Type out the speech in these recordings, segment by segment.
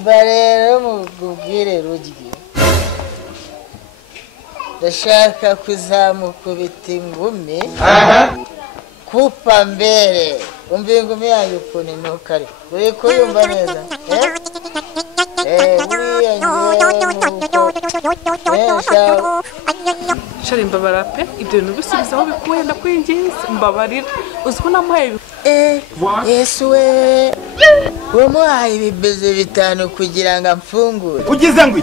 Barero mubwire Ruryi ndashaka kuzamukubita ingumi kupa mbere umva ingumi yanjye ukuntu inuka ari uri kuyumva neza Shari mbabara pe ibyo bintu bisubiza aho bikuye ndakwinginze mbabarira uziko namuhaye Yesu we wamuhaye ibibeze bitanu kugira ngo amfungure ugize ngo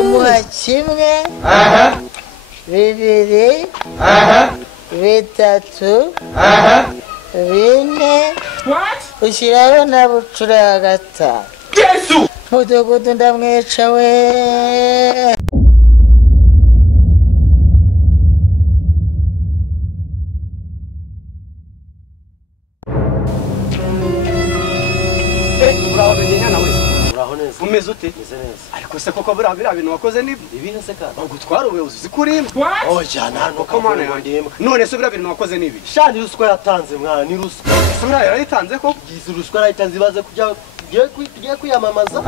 umuha kimwe bibiri bitatu bine ushyiraho na bucura ya gatanu mudugudu ndamwica we umeze ute ariko se koko buriya bintu wakoze ni ibihe se kandi bagutwara ubuyobozi uzi kurima jana nuko mwana yandiyemo none se buriya bintu wakoze ni ibi shani ruswa yatanze mwana ni ruswa se buriya yarayitanze ko gize ruswa yarayitanze ibaze kujya tugiye kwiyamamaza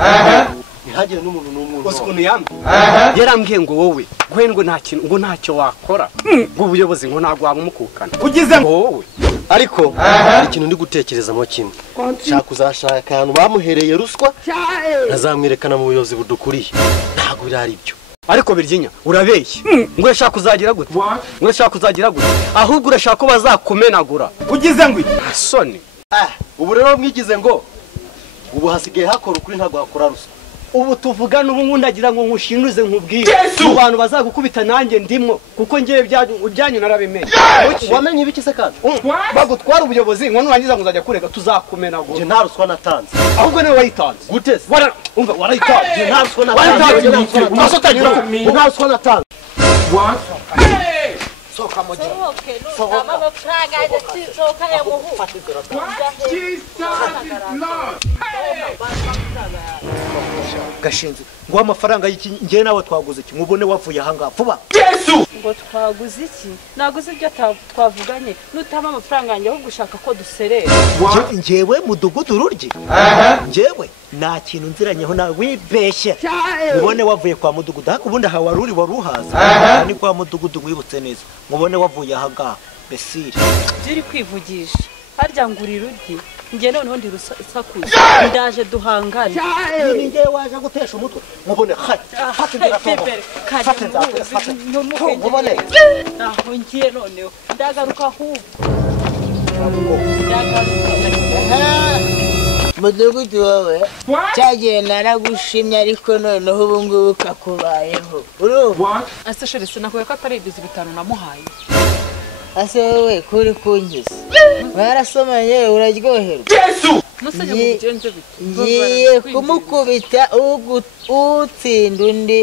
ntihagire n'umuntu n'umwe uzi ukuntu yambwiye yarambwiye ngo wowe ngo nta kintu ngo ntacyo wakora ngo ubuyobozi ngo ntabwo wabumukukana ugize ngo wowe ariko hari ikintu ndi gutekerezamo kimwe nshaka kuzashaka akantu bamuhereye ruswa nazamwerekana mu buyobozi budukuriye ntabwo birari byo ariko biryinya urabeshye ngo urashaka kuzagira gute ngo urashaka kuzagira gute ahubwo urashaka ko bazakumenagura ugize ngo asoni ubu rero mwigize ngo ubu hasigaye hakora ukuri ntabwo hakora ruswa ubu tuvugana ubu nkundagira ngo nkushinuze nkubwire mu bantu bazagukubita nanjye ndimo kuko ngiye ibyanyu narabimenye wamenye ibiki se kandi bagutwara ubuyobozi ngo nurangiza ngo uzajya kurega tuzakumenagura nje nta ruswa natanze ahubwo niwe wayitanze gute se umva warayitanze nta ruswa natanze nta ruswa natanze soka moja soka amafaranga soka ya muhu gashinze ngo amafaranga y'iki ngiye nawe twaguze iki mubone wavuye aha ngaha vuba ngo twaguze iki naguze ibyo twavuganye nutama amafaranga yanjye aho gushaka ko duserera ngewe mudugudu Ruryi ngewe nta kintu nziranyeho nawe wibeshye mubone wavuye kwa mudugudu hako ubundi aha waruri waruhaza ni kwa mudugudu wibutse neza mubone wavuye aha ngaha besire ziri kwivugisha harya nguri Ruryi nge noneho ndi rusakuza ndaje duhangane ni ngewe waje gutesha umutwe mubone fata inzira fata inzira mubone aho ngiye noneho ndagaruka ahubwo mudugudu wowe cyagiye naragushimye ariko noneho ubu ngubu kakubayeho urumva ase shere sinakuye ko atari ibyo bitanu namuhaye ase wowe kuri kungiza warasomanye uraryoherwa ngiye kumukubita utsinda undi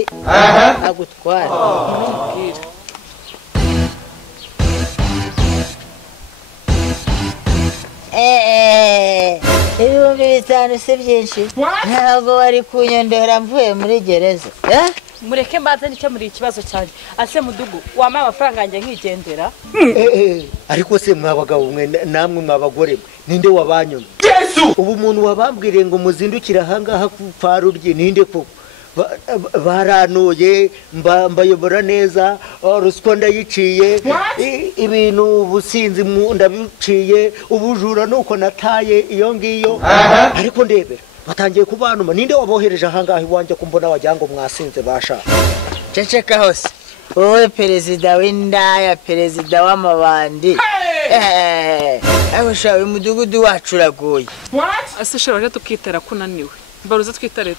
agutwara ibihumbi bitanu si byinshi ntabwo wari kunyondera mvuye muri gereza mureke mbaze nicyo muri ikibazo cyane ase mudugu wamaye amafaranga yanjye nkigendera ariko se mwabagabo mwe namwe mwabagore ninde wabanyona ubu umuntu wabambwiriye ngo muzindukire aha ngaha kwa Ruryi ninde koko baranoye mbayobora neza ruswa ndayiciye ibintu businzi ndabiciye ubujura nuko nataye iyo ngiyo ariko ndebera batangiye kubanuma ninde wabohereje aha ngaha iwanjye kumbona wajya ngo mwasinze basha ceceka hose wowe perezida w'indaya perezida w'amabandi aho shawe mudugudu wacu uragoye ase shere waje tukitera kunaniwe baruza twitare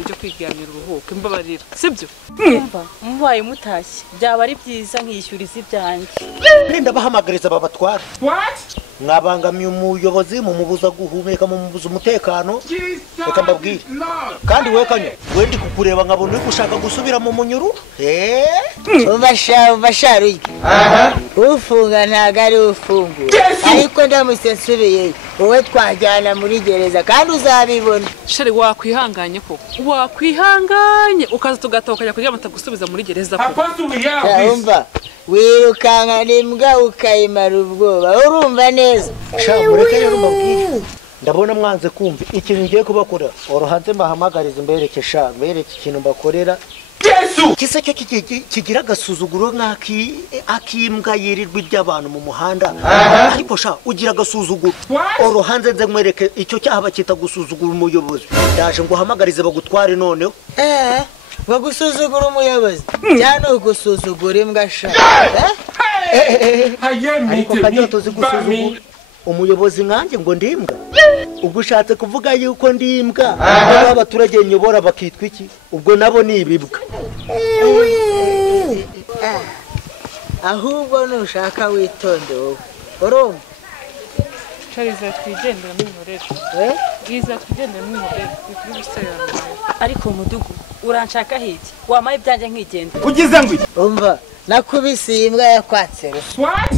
ujye kwiganira uruhuke mbabarira sibyo mubaye mutashye byaba ari byiza nkishyuriza ibyanjye nenda bahamagariza babatwara mwabangamiye umuyobozi mumubuza guhumeka mumubuza umutekano reka mbabwire kandi we kanyo we ndi kukureba nkabona uri gushaka gusubira mu munyuru umva Ruryi ufunga ntago ari ufungura ariko ndamutse nsubiyeyo wowe twajyana muri gereza kandi uzabibona shere wakwihanganye ko wakwihanganye ukaza tugataha ukajya kugira ngo atagusubiza muri gereza ko umva wirukanka n'imbwa ukayimara ubwoba urumva neza mureke rero mbabwire ndabona mwanze kumva ikintu ngiye kubakora orohanze mbahamagariza mbereke sha mbereke ikintu mbakorera kisa cyo kigira agasuzuguro nk'akimbwa yirirwa iby'abantu mu muhanda ariko sha ugira agasuzuguro orohanze nze mwereke icyo cyaha bakita gusuzugura umuyobozi ndaje ngo uhamagarize bagutware noneho bagusuzugura umuyobozi cyane ugusuzugura imbwa sha ariko Kanyoto uzi gusuzugura umuyobozi nkanjye ngo ndimbwa ubwo ushatse kuvuga yuko ndimbwa abaturage nyobora bakitwa iki ubwo nabo ni ibibwa ahubwo nushaka witonde wowe urumva Chariza twigendera mwihorera Bwiza twigendera mwihorera bikuri guserana ariko mudugu uranshaka hiki wamaye ibyanjye nkigenda ugize ngo umva nakubise imbwa yakwatse what